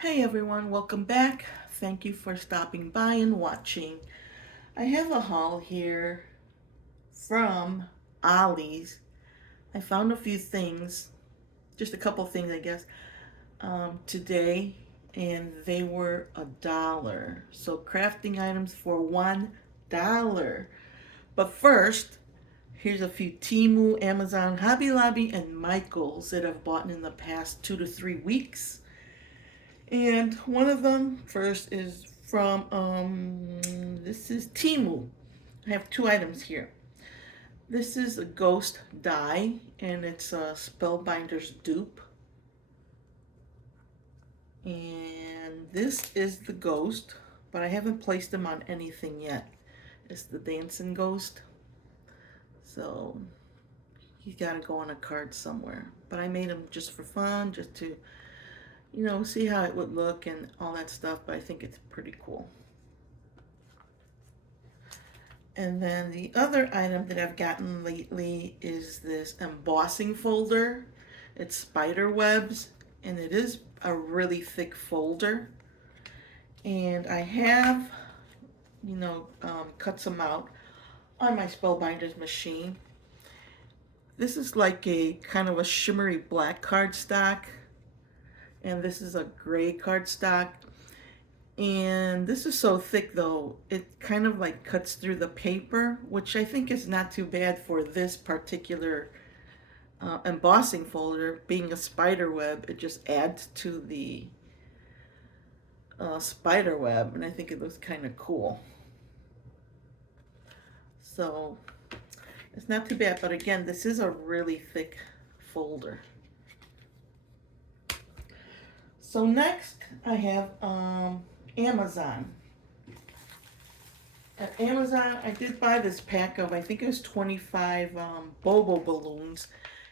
Hey everyone, welcome back. Thank you for stopping by and watching. I have a haul here from Ollie's. I found a few things, just a couple things I guess, today, and they were $1. So crafting items for $1. But first, here's a few Temu, Amazon, Hobby Lobby, and Michaels that I've bought in the past 2 to 3 weeks. And one of them first is from this is Temu. I have two items here. This is a ghost die, and it's a Spellbinder's dupe. And this is the ghost, but I haven't placed him on anything yet. It's the dancing ghost. So he's got to go on a card somewhere. But I made him just for fun, just to see how it would look and all that stuff, but I think it's pretty cool. And then the other item that I've gotten lately is this embossing folder. It's spider webs, and it is a really thick folder. And I have, cut some out on my Spellbinders machine. This is like a kind of a shimmery black cardstock, and this is a gray cardstock. And this is so thick though, it kind of like cuts through the paper, which I think is not too bad for this particular embossing folder. Being a spider web, it just adds to the spider web, and I think it looks kind of cool. So it's not too bad, but again, this is a really thick folder. So next I have Amazon. At Amazon, I did buy this pack of, I think it was 25 Bobo balloons,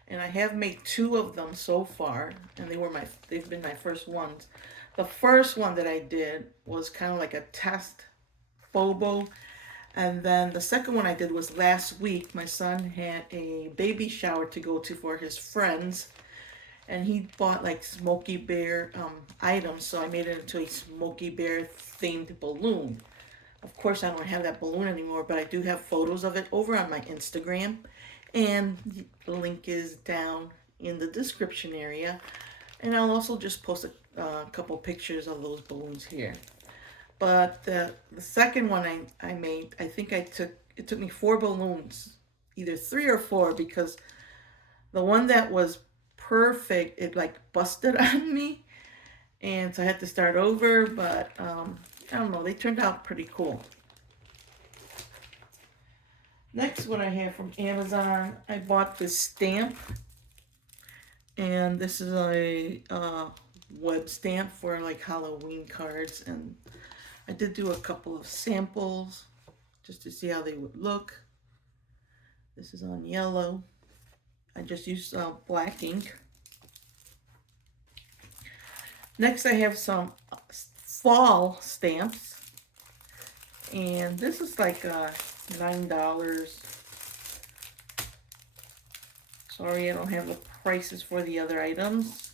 and I have made two of them so far, and they've been my first ones. The first one that I did was kind of like a test Bobo, and then the second one I did was last week. My son had a baby shower to go to for his friends, and he bought like Smokey Bear items, so I made it into a Smokey Bear themed balloon. Of course, I don't have that balloon anymore, but I do have photos of it over on my Instagram, and the link is down in the description area. And I'll also just post a couple pictures of those balloons here. But the second one I made, I think it took me 4 balloons, either 3 or 4, because the one that was perfect, it like busted on me, and so I had to start over. But I don't know, they turned out pretty cool. Next, what I have from Amazon, I bought this stamp, and this is a web stamp for like Halloween cards, and I did do a couple of samples just to see how they would look. This is on yellow. I just used black ink. Next, I have some fall stamps, and this is like $9. Sorry, I don't have the prices for the other items,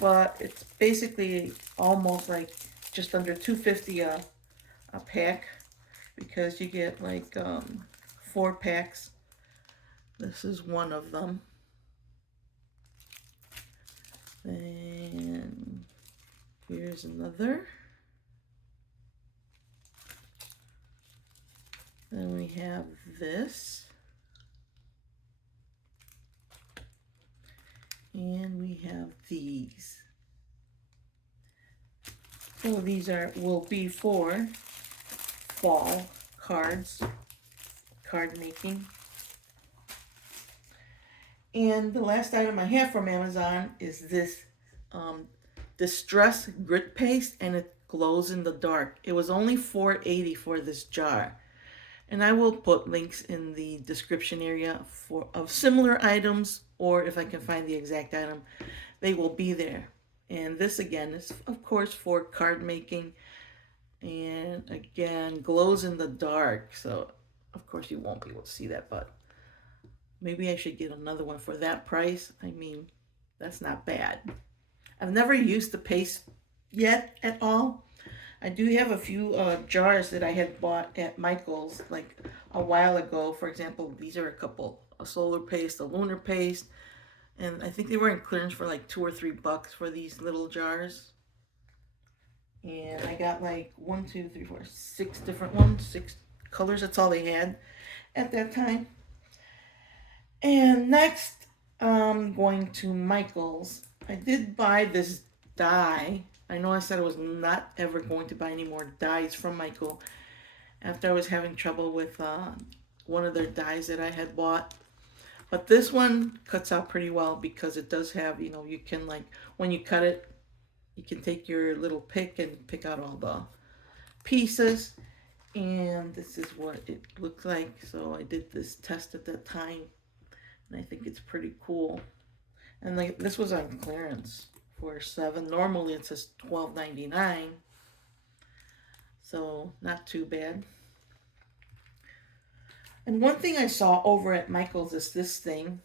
but it's basically almost like just under $2.50 a pack, because you get like 4 packs. This is one of them. And here's another. Then we have this. And we have these. So these will be for fall cards, card making. And the last item I have from Amazon is this Distress Grit Paste, and it glows in the dark. It was only $4.80 for this jar. And I will put links in the description area of similar items, or if I can find the exact item, they will be there. And this again is of course for card making, and again glows in the dark, so of course you won't be able to see that, but maybe I should get another one for that price. I mean, that's not bad. I've never used the paste yet at all. I do have a few jars that I had bought at Michael's like a while ago. For example, these are a couple: a solar paste, a lunar paste, and I think they were in clearance for like $2 or $3 for these little jars. And I got like one, two, three, four, six different ones, six colors. That's all they had at that time. And next, going to Michael's. I did buy this dye. I know I said I was not ever going to buy any more dyes from Michael after I was having trouble with one of their dyes that I had bought. But this one cuts out pretty well because it does have, you can like, when you cut it, you can take your little pick and pick out all the pieces. And this is what it looked like. So I did this test at that time, and I think it's pretty cool. And like this was on clearance for 7. Normally it says 12.99, so not too bad. And one thing I saw over at Michael's is this thing.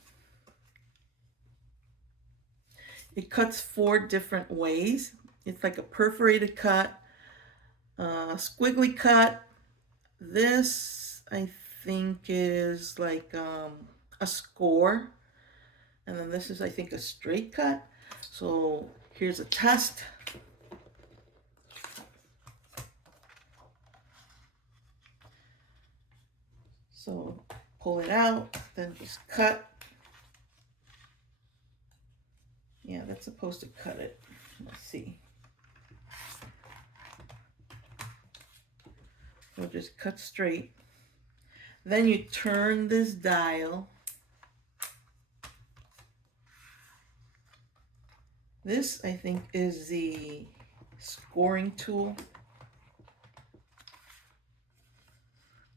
It cuts 4 different ways. It's like a perforated cut, squiggly cut. This I think is like a score, and then this is I think a straight cut. So here's a test. So pull it out, then just cut. Yeah, that's supposed to cut it. Let's see. We'll just cut straight. Then you turn this dial. This, I think, is the scoring tool.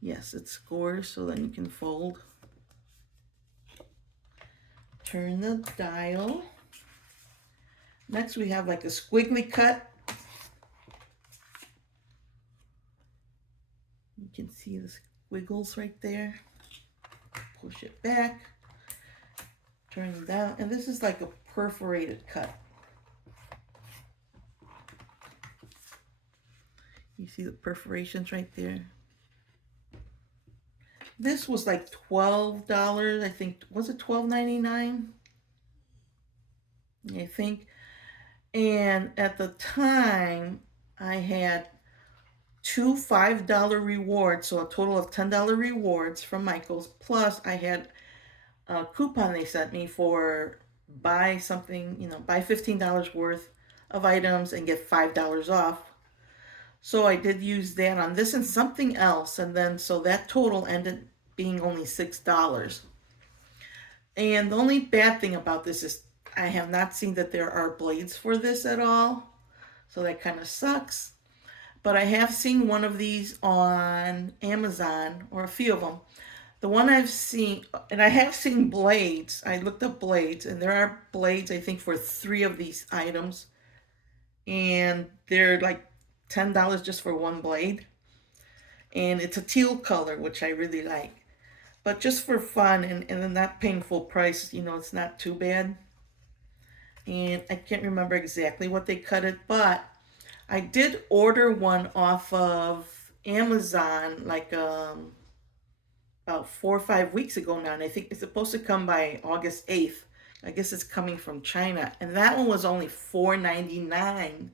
Yes, it scores, so then you can fold. Turn the dial. Next we have like a squiggly cut. You can see the squiggles right there. Push it back. Turn it down. And this is like a perforated cut. You see the perforations right there. This was like $12, I think. Was it $12.99? I think. And at the time, I had 2 $5 rewards, so a total of $10 rewards from Michael's. Plus, I had a coupon they sent me for buy something, buy $15 worth of items and get $5 off. So I did use that on this and something else, and then so that total ended being only $6. And the only bad thing about this is I have not seen that there are blades for this at all, so that kind of sucks. But I have seen one of these on Amazon, or a few of them. The one I've seen, and I have seen blades. I looked up blades, and there are blades, I think, for 3 of these items. And they're like $10 just for one blade. And it's a teal color, which I really like. But just for fun and not paying full price, it's not too bad. And I can't remember exactly what they cut it, but I did order one off of Amazon like about 4 or 5 weeks ago now, and I think it's supposed to come by August 8th. I guess it's coming from China, and that one was only $4.99.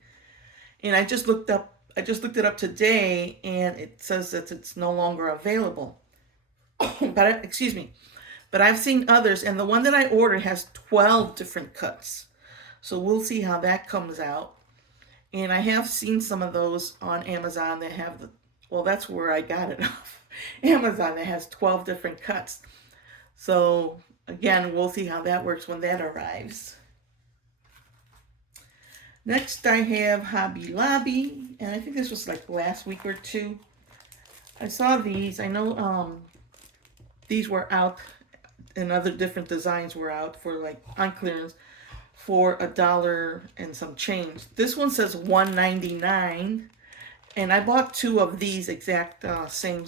And I just looked it up today, and it says that it's no longer available. But excuse me, but I've seen others, and the one that I ordered has 12 different cuts. So we'll see how that comes out. And I have seen some of those on Amazon that have well, that's where I got it off. Amazon that has 12 different cuts. So again, we'll see how that works when that arrives. Next, I have Hobby Lobby, and I think this was like last week or two. I saw these. I know these were out, and other different designs were out for like on clearance for $1 and some change. This one says $1.99, and I bought 2 of these exact same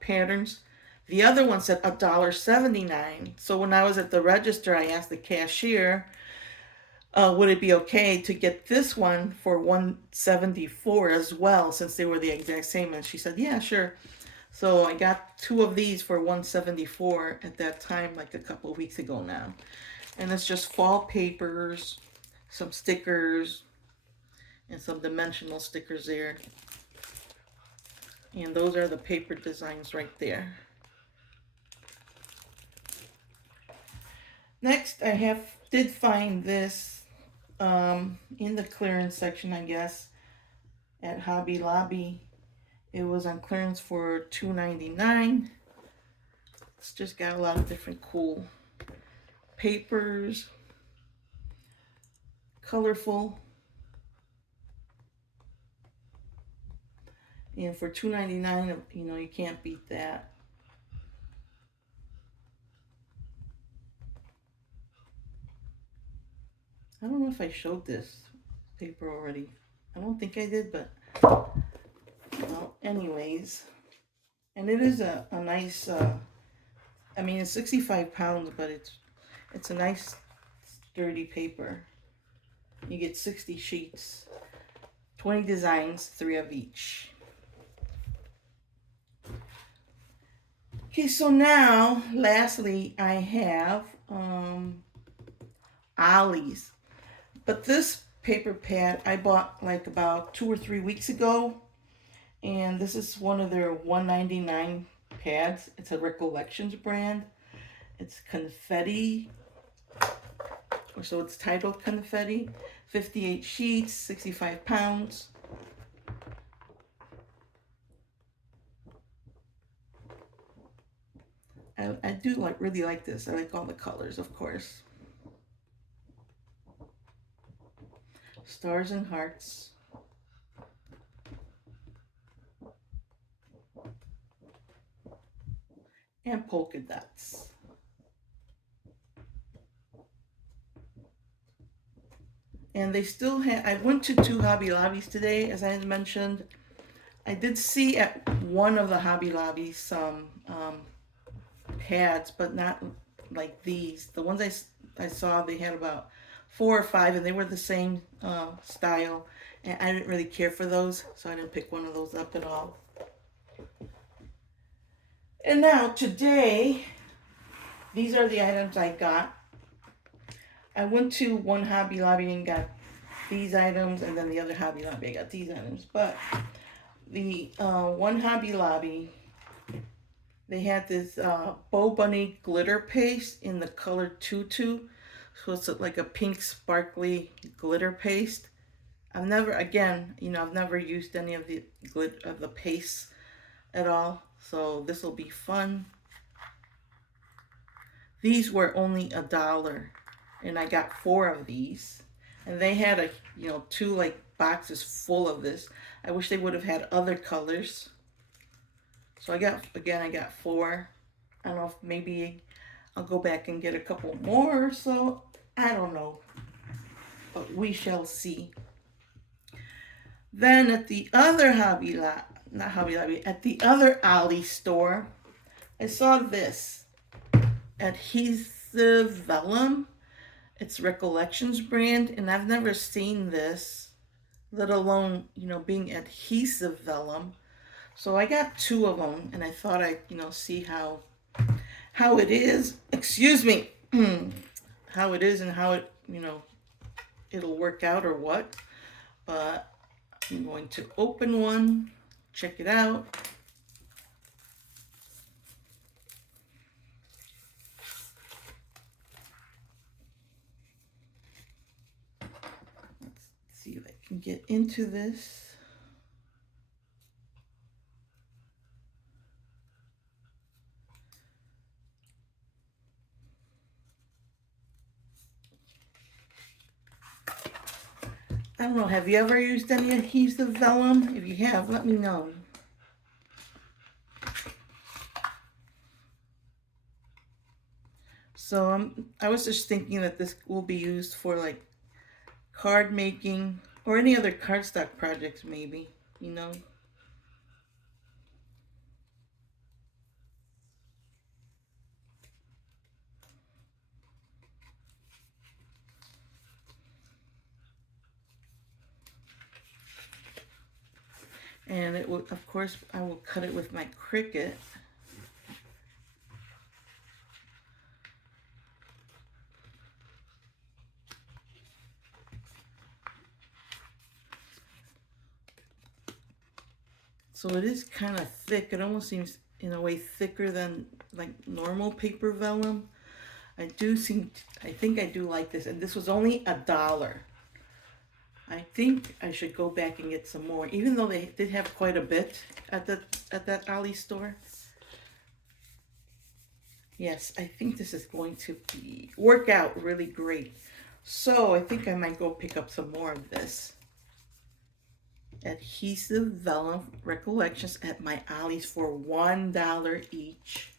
patterns. The other one said $1.79. So when I was at the register, I asked the cashier, would it be okay to get this one for 174 as well, since they were the exact same? And she said, yeah, sure. So I got two of these for 174 at that time, like a couple of weeks ago now. And it's just fall papers, some stickers, and some dimensional stickers there. And those are the paper designs right there. Next, I did find this in the clearance section, I guess, at Hobby Lobby. It was on clearance for $2.99. It's just got a lot of different cool papers, colorful. And for $2.99, you know, you can't beat that. I don't know if I showed this paper already. I don't think I did, but well, anyways. And it is a nice, I mean, it's 65 pounds, but it's a nice sturdy paper. You get 60 sheets, 20 designs, 3 of each. Okay, so now, lastly, I have Ollie's. But this paper pad I bought like about 2 or 3 weeks ago. And this is one of their $1.99 pads. It's a Recollections brand. It's confetti. So it's titled Confetti. 58 sheets, 65 pounds. I do really like this. I like all the colors, of course. Stars and hearts. And polka dots. And they still have, I went to 2 Hobby Lobbies today, as I had mentioned. I did see at one of the Hobby Lobbies some pads, but not like these. The ones I saw, they had about 4 or 5, and they were the same style. And I didn't really care for those, so I didn't pick one of those up at all. And now, today, these are the items I got. I went to one Hobby Lobby and got these items, and then the other Hobby Lobby I got these items. But the one Hobby Lobby, they had this Bo Bunny glitter paste in the color Tutu. So it's like a pink sparkly glitter paste. I've never used any of the paste at all. So this will be fun. These were only $1, and I got 4 of these. And they had 2 like boxes full of this. I wish they would have had other colors. So I got 4. I don't know if maybe I'll go back and get a couple more or so. I don't know. But we shall see. Then at the other at the other Ollie store, I saw this adhesive vellum. It's Recollections brand, and I've never seen this, let alone, being adhesive vellum. So I got 2 of them, and I thought I'd, see how it is. Excuse me. How it is and how it, it'll work out or what. But I'm going to open one, check it out. Let's see if I can get into this. I don't know, have you ever used any adhesive vellum? If you have, let me know. So I was just thinking that this will be used for like card making or any other cardstock projects maybe, And it will, of course, I will cut it with my Cricut. So it is kind of thick. It almost seems in a way thicker than like normal paper vellum. I think I do like this. And this was only $1. I think I should go back and get some more, even though they did have quite a bit at that Ali store. Yes, I think this is going to work out really great. So I think I might go pick up some more of this. Adhesive vellum recollections at my Ollie's for $1 each.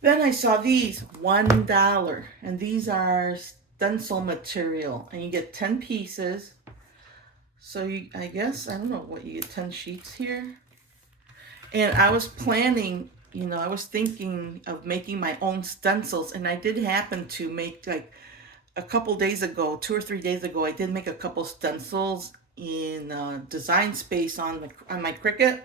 Then I saw these $1, and these are stencil material, and you get 10 pieces. So I guess, I don't know what you get, 10 sheets here. And I was planning, I was thinking of making my own stencils, and I did happen to make like a couple days ago, 2 or 3 days ago, I did make a couple stencils in Design Space on my Cricut.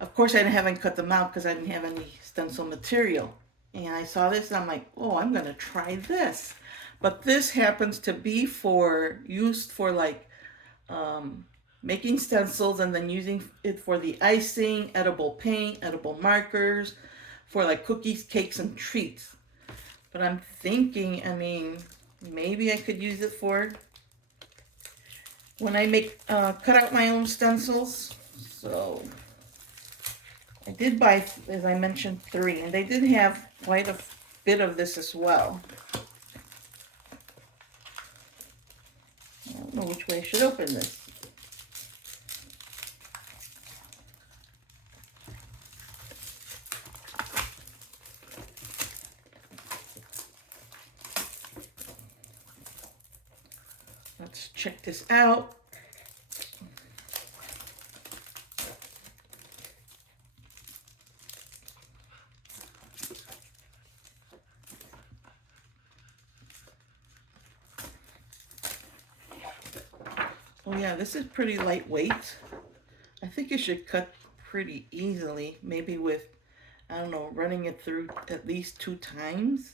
Of course, I haven't cut them out because I didn't have any stencil material. And I saw this and I'm like, oh, I'm gonna try this. But this happens to be used for like making stencils and then using it for the icing, edible paint, edible markers, for like cookies, cakes, and treats. But I'm thinking, maybe I could use it for when I cut out my own stencils. So I did buy, as I mentioned, 3, and they did have quite a bit of this as well. I don't know which way I should open this. Let's check this out. Oh yeah, this is pretty lightweight. I think it should cut pretty easily, maybe with, I don't know, running it through at least 2 times.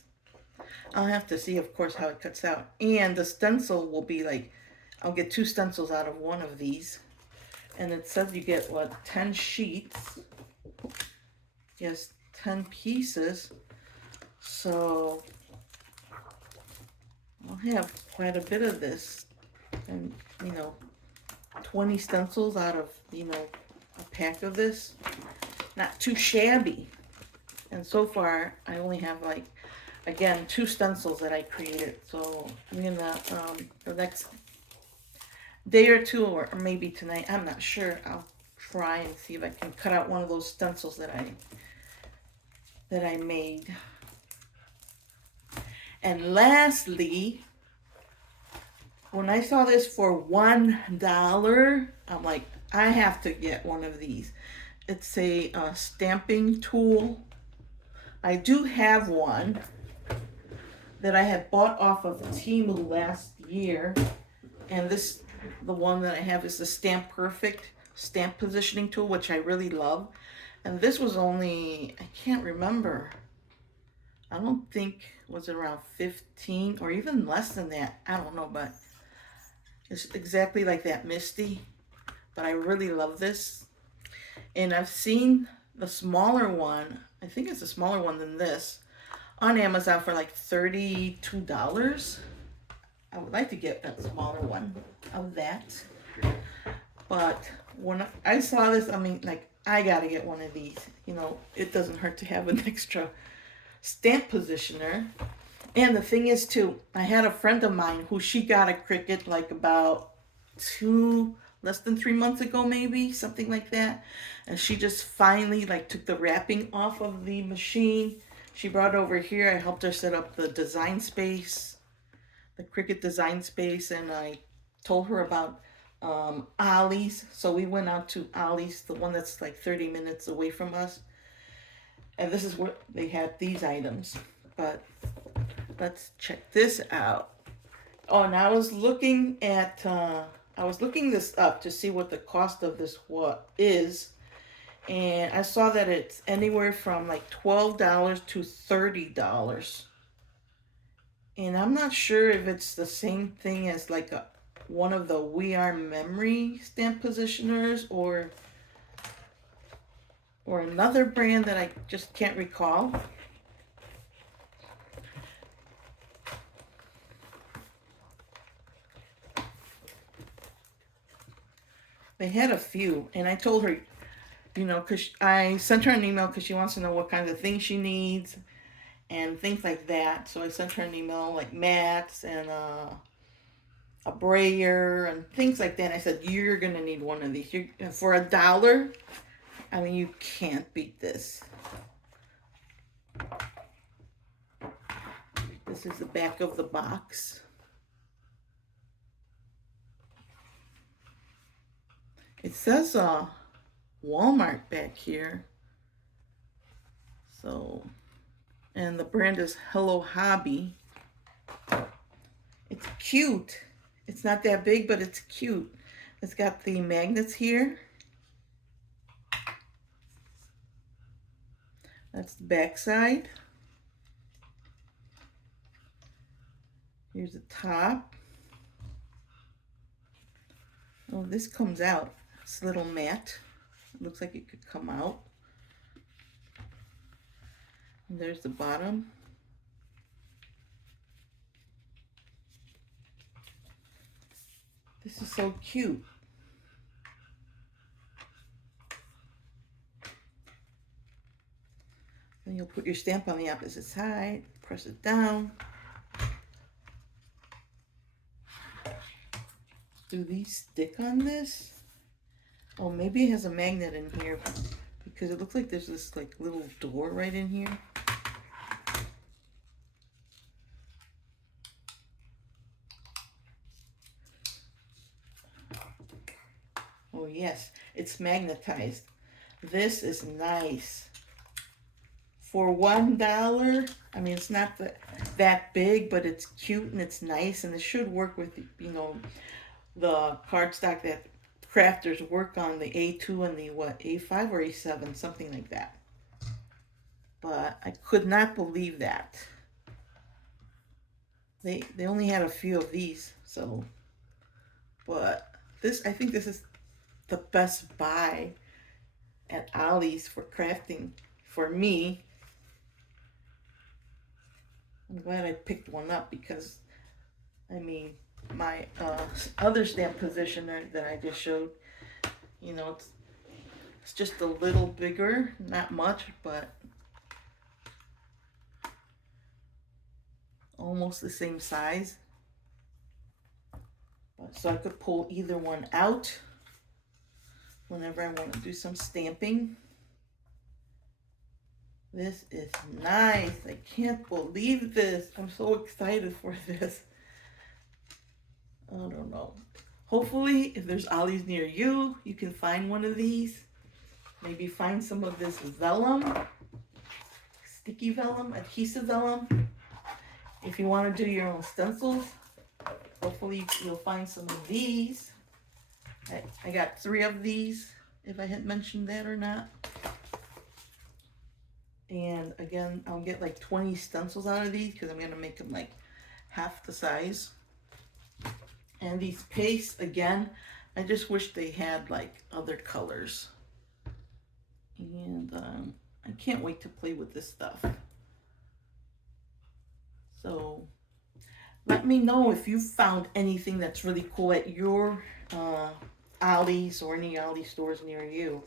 I'll have to see, of course, how it cuts out. And the stencil will be like, I'll get 2 stencils out of one of these. And it says you get, 10 sheets. Yes, 10 pieces. So I'll have quite a bit of this. And, 20 stencils out of, a pack of this. Not too shabby. And so far, I only have again, 2 stencils that I created. So I'm gonna, the next day or 2, or maybe tonight, I'm not sure, I'll try and see if I can cut out one of those stencils that I made. And lastly, when I saw this for $1, I'm like, I have to get one of these. It's a stamping tool. I do have one that I had bought off of Temu last year. And the one that I have is the Stamp Perfect stamp positioning tool, which I really love. And this was only, I can't remember. I don't think, was it around 15 or even less than that? I don't know, but it's exactly like that Misty. But I really love this. And I've seen the smaller one, I think it's a smaller one than this, on Amazon for like $32. I would like to get that smaller one of that. But when I saw this, I gotta get one of these. It doesn't hurt to have an extra stamp positioner. And the thing is too, I had a friend of mine who she got a Cricut like about less than 3 months ago, maybe, something like that. And she just finally took the wrapping off of the machine. She brought it over here. I helped her set up the Design Space, the Cricut Design Space, and I told her about Ollie's. So we went out to Ollie's, the one that's like 30 minutes away from us. And this is where they had these items. But let's check this out. Oh, and I was looking at I was looking this up to see what the cost of this what is, and I saw that it's anywhere from like $12 to $30. And I'm not sure if it's the same thing as like one of the We Are Memory stamp positioners or another brand that I just can't recall. They had a few, and I told her, because I sent her an email because she wants to know what kinds of things she needs and things like that. So I sent her an email like mats and a brayer and things like that. And I said, you're going to need one of these. For $1, I mean, you can't beat this. This is the back of the box. It says Walmart back here. So, and the brand is Hello Hobby. It's cute. It's not that big, but it's cute. It's got the magnets here. That's the back side. Here's the top. Oh, this comes out. This little mat. It looks like it could come out. And there's the bottom. This is so cute. Then you'll put your stamp on the opposite side, press it down. Do these stick on this? Oh, maybe it has a magnet in here because it looks like there's this like little door right in here. Oh yes, it's magnetized. This is nice. For $1, I mean, it's not that big, but it's cute and it's nice, and it should work with, the cardstock that crafters work on, the A2 and the A5 or A7, something like that. But I could not believe that. They only had a few of these, so. But I think this is the best buy at Ollie's for crafting for me. I'm glad I picked one up because, I mean, my other stamp positioner that I just showed, it's just a little bigger, not much, but almost the same size. So I could pull either one out whenever I want to do some stamping. This is nice. I can't believe this. I'm so excited for this. I don't know. Hopefully, if there's Ollie's near you, you can find one of these. Maybe find some of this vellum, sticky vellum, adhesive vellum. If you want to do your own stencils, hopefully you'll find some of these. I got 3 of these, if I hadn't mentioned that or not. And again, I'll get like 20 stencils out of these because I'm going to make them like half the size. And these pastes, again, I just wish they had like other colors. And I can't wait to play with this stuff. So let me know if you found anything that's really cool at your Ollie's or any Ollie stores near you.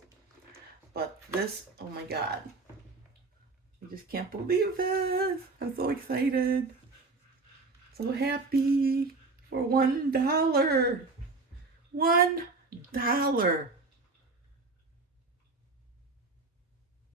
But this, oh my God. I just can't believe this. I'm so excited. So happy for $1. $1.